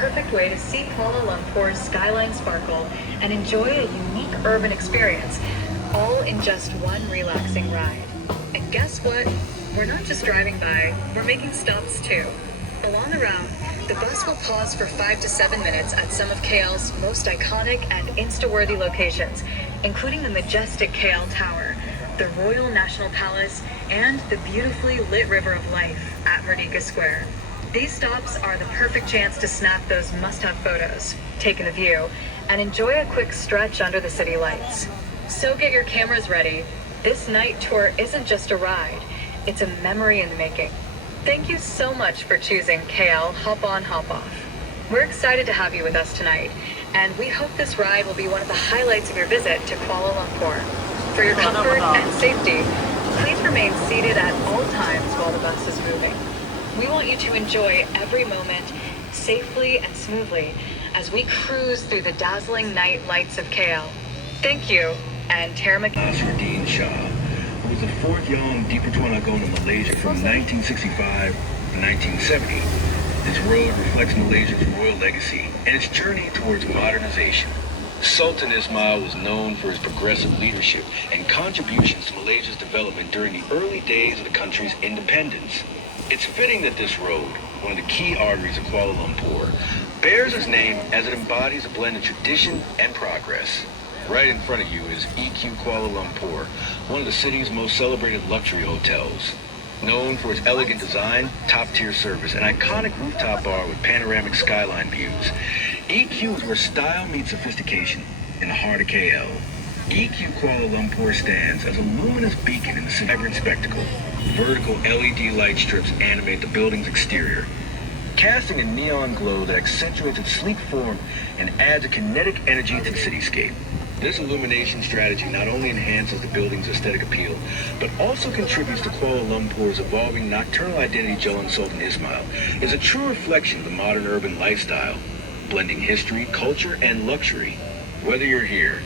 perfect way to see Kuala Lumpur's skyline sparkle and enjoy a unique urban experience, all in just one relaxing ride. And guess what? We're not just driving by, we're making stops too. Along the route, the bus will pause for 5 to 7 minutes at some of KL's most iconic and Insta-worthy locations, including the majestic KL Tower, the Royal National Palace, and the beautifully lit River of Life at Merdeka Square. These stops are the perfect chance to snap those must-have photos, take in the view, and enjoy a quick stretch under the city lights. So get your cameras ready. This night tour isn't just a ride, it's a memory in the making. Thank you so much for choosing KL Hop On Hop Off. We're excited to have you with us tonight, and we hope this ride will be one of the highlights of your visit to Kuala Lumpur. For your comfort and safety, please remain seated at all times while the bus is moving. We want you to enjoy every moment safely and smoothly as we cruise through the dazzling night lights of KL. Thank you, and Terma Nasruddin Shah, who was the fourth young di Pertuanagon of Malaysia from 1965 to 1970. This road reflects Malaysia's royal legacy and its journey towards modernization. Sultan Ismail was known for his progressive leadership and contributions to Malaysia's development during the early days of the country's independence. It's fitting that this road, one of the key arteries of Kuala Lumpur, bears his name as it embodies a blend of tradition and progress. Right in front of you is EQ Kuala Lumpur, one of the city's most celebrated luxury hotels. Known for its elegant design, top-tier service, and iconic rooftop bar with panoramic skyline views, EQ is where style meets sophistication in the heart of KL. EQ Kuala Lumpur stands as a luminous beacon in the city's vibrant spectacle. Vertical LED light strips animate the building's exterior, casting a neon glow that accentuates its sleek form and adds a kinetic energy to the cityscape. This illumination strategy not only enhances the building's aesthetic appeal, but also contributes to Kuala Lumpur's evolving nocturnal identity. Jalan Sultan Ismail is a true reflection of the modern urban lifestyle, blending history, culture, and luxury. Whether you're here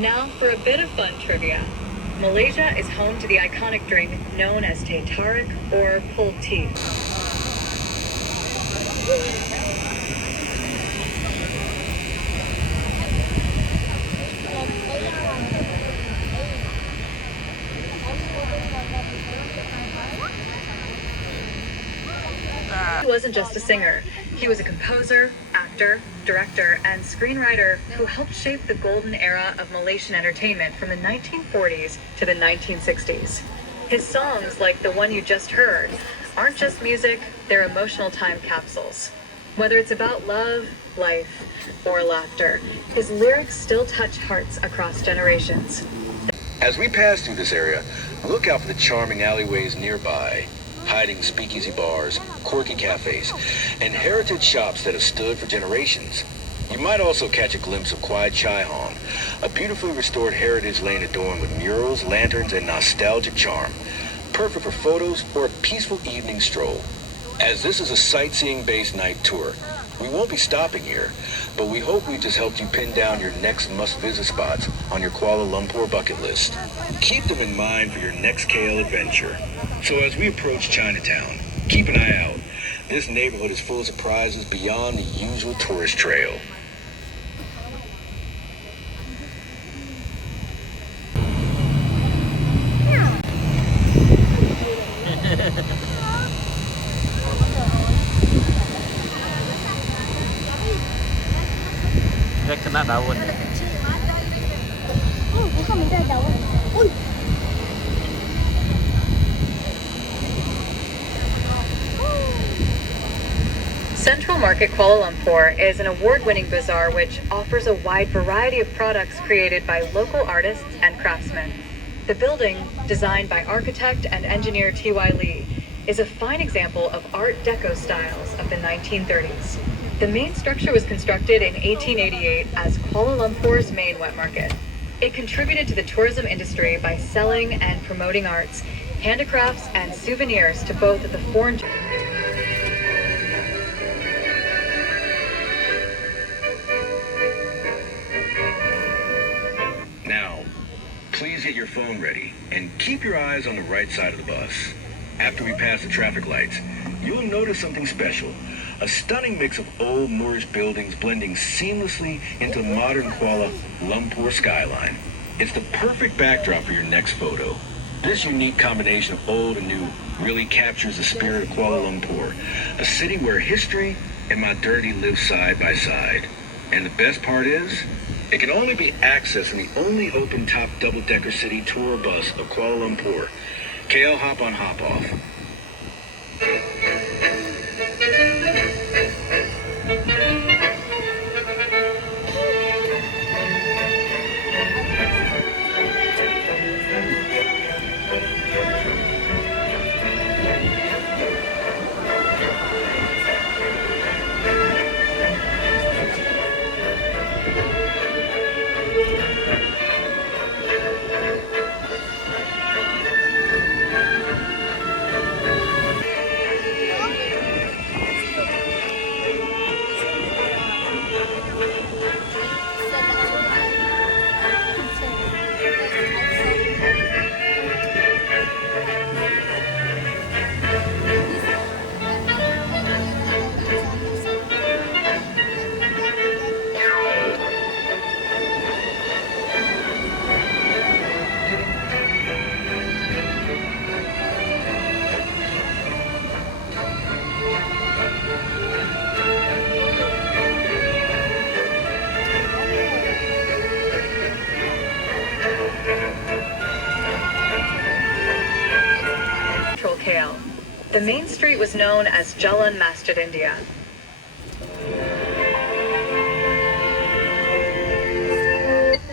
Now for a bit of fun trivia. Malaysia is home to the iconic drink known as teh tarik or pulled tea. He wasn't just a singer. He was a composer, actor, actor, director, and screenwriter who helped shape the golden era of Malaysian entertainment from the 1940s to the 1960s. His songs, like the one you just heard, aren't just music, they're emotional time capsules. Whether it's about love, life, or laughter, his lyrics still touch hearts across generations. As we pass through this area, look out for the charming alleyways nearby, hiding speakeasy bars, quirky cafes, and heritage shops that have stood for generations. You might also catch a glimpse of Quiet Chai Hong, a beautifully restored heritage lane adorned with murals, lanterns, and nostalgic charm, perfect for photos or a peaceful evening stroll. As this is a sightseeing-based night tour, we won't be stopping here, but we hope we just helped you pin down your next must-visit spots on your Kuala Lumpur bucket list. Keep them in mind for your next KL adventure. So as we approach Chinatown, keep an eye out. This neighborhood is full of surprises beyond the usual tourist trail. Dia kena daun. Central Market Kuala Lumpur is an award-winning bazaar which offers a wide variety of products created by local artists and craftsmen. The building, designed by architect and engineer T.Y. Lee, is a fine example of Art Deco styles of the 1930s. The main structure was constructed in 1888 as Kuala Lumpur's main wet market. It contributed to the tourism industry by selling and promoting arts, handicrafts, and souvenirs to both the foreign. Now, please get your phone ready and keep your eyes on the right side of the bus. After we pass the traffic lights, you'll notice something special. A stunning mix of old Moorish buildings blending seamlessly into the modern Kuala Lumpur skyline. It's the perfect backdrop for your next photo. This unique combination of old and new really captures the spirit of Kuala Lumpur, a city where history and modernity live side by side. And the best part is, it can only be accessed in the only open top double-decker city tour bus of Kuala Lumpur. KL Hop On Hop Off. KL. The main street was known as Jalan Masjid India.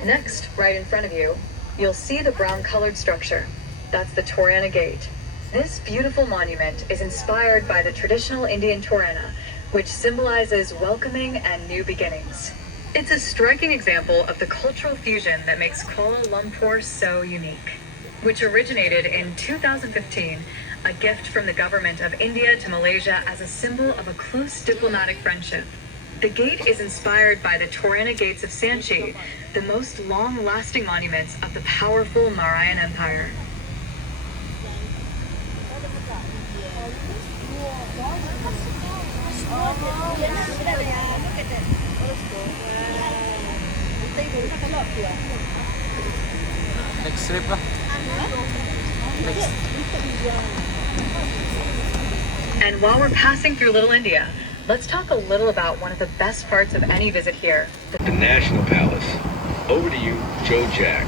Next, right in front of you, you'll see the brown-colored structure. That's the Torana Gate. This beautiful monument is inspired by the traditional Indian Torana, which symbolizes welcoming and new beginnings. It's a striking example of the cultural fusion that makes Kuala Lumpur so unique, which originated in 2015, a gift from the government of India to Malaysia as a symbol of a close diplomatic friendship. The gate is inspired by the Torana Gates of Sanchi, the most long-lasting monuments of the powerful Mauryan Empire. Next trip lah. And while we're passing through Little India, let's talk a little about one of the best parts of any visit here. The National Palace. Over to you, Joe Jack.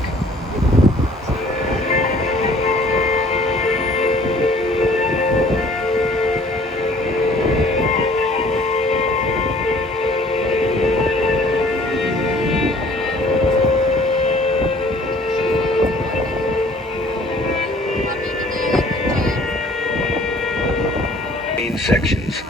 Main sections: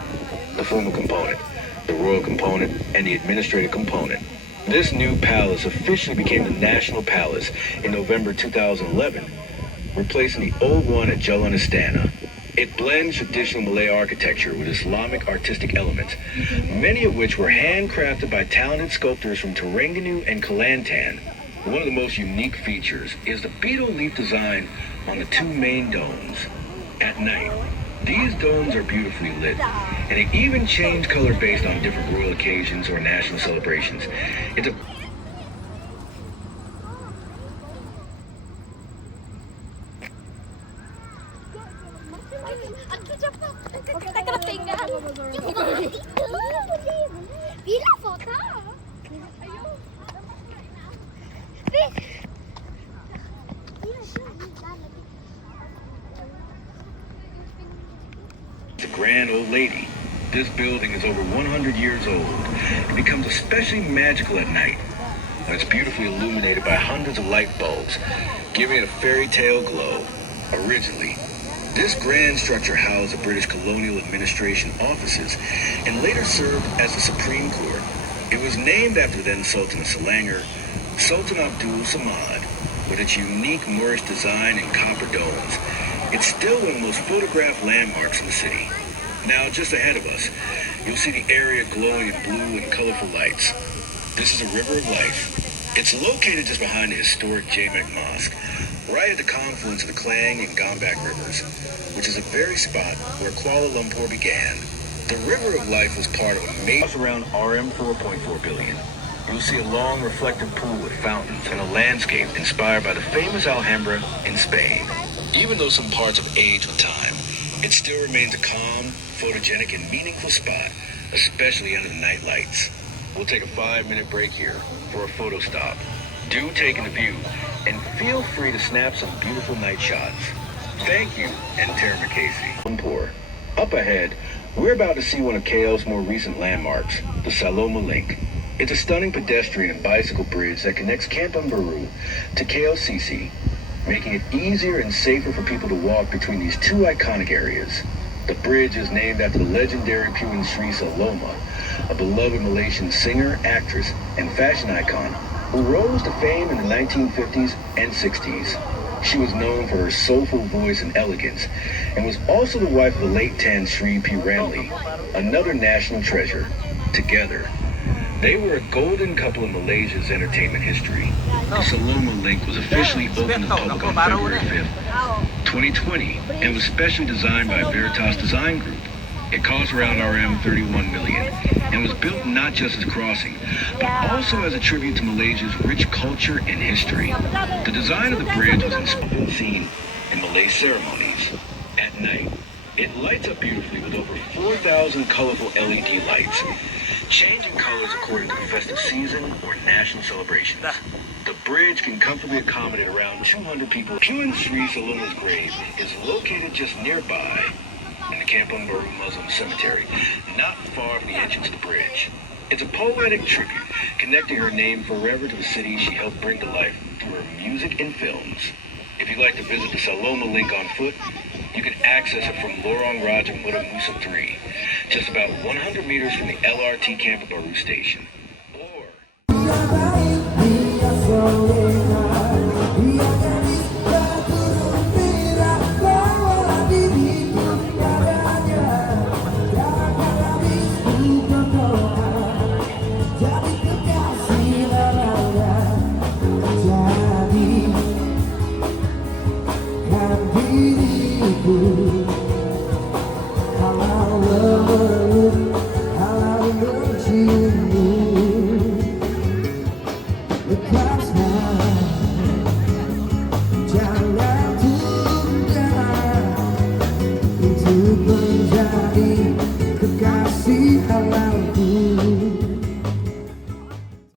the formal component, the royal component, and the administrative component. This new palace officially became the National Palace in November 2011, replacing the old one at Jalan Istana. It blends traditional Malay architecture with Islamic artistic elements, many of which were handcrafted by talented sculptors from Terengganu and Kelantan. One of the most unique features is the beetle leaf design on the two main domes. At night, these domes are beautifully lit, and they even change color based on different royal occasions or national celebrations. It's a grand old lady. This building is over 100 years old. It becomes especially magical at night, and it's beautifully illuminated by hundreds of light bulbs, giving it a fairy tale glow. Originally, this grand structure housed the British Colonial Administration offices and later served as the Supreme Court. It was named after then Sultan of Selangor, Sultan Abdul Samad, with its unique Moorish design and copper domes. It's still one of the most photographed landmarks in the city. Now, just ahead of us, you'll see the area glowing in blue and colorful lights. This is a river of life. It's located just behind the historic Jamek Mosque, right at the confluence of the Klang and Gombak rivers, which is the very spot where Kuala Lumpur began. The River of Life was part of a major around RM 4.4 billion. You'll see a long reflective pool with fountains and a landscape inspired by the famous Alhambra in Spain. Even though some parts have aged with time, it still remains a calm, photogenic, and meaningful spot, especially under the night lights. We'll take a 5-minute break here for a photo stop. Do take in the view, and feel free to snap some beautiful night shots. Thank you, and Terra Casey. Lumpur. Up ahead, we're about to see one of KL's more recent landmarks, the Saloma Link. It's a stunning pedestrian and bicycle bridge that connects Kampung Baru to KLCC, making it easier and safer for people to walk between these two iconic areas. The bridge is named after the legendary Puan Sri Saloma, a beloved Malaysian singer, actress, and fashion icon who rose to fame in the 1950s and 60s. She was known for her soulful voice and elegance, and was also the wife of the late Tan Sri P. Ramlee, another national treasure. Together, they were a golden couple in Malaysia's entertainment history. The Saloma Link was officially opened to the public on February 5th, 2020, and was specially designed by Veritas Design Group. It cost around RM 31 million and was built not just as a crossing, but also as a tribute to Malaysia's rich culture and history. The design of the bridge was seen in Malay ceremonies. At night, it lights up beautifully with over 4,000 colorful LED lights, changing colors according to the festive season or national celebrations. The bridge can comfortably accommodate around 200 people. Puan Sri Saloma's grave is located just nearby in the Kampung Baru Muslim Cemetery, not far from the entrance to the bridge. It's a poetic tribute, connecting her name forever to the city she helped bring to life through her music and films. If you'd like to visit the Saloma Link on foot, you can access it from Lorong Raja Muda Musa 3, just about 100 meters from the LRT Kampung Baru station. The clouds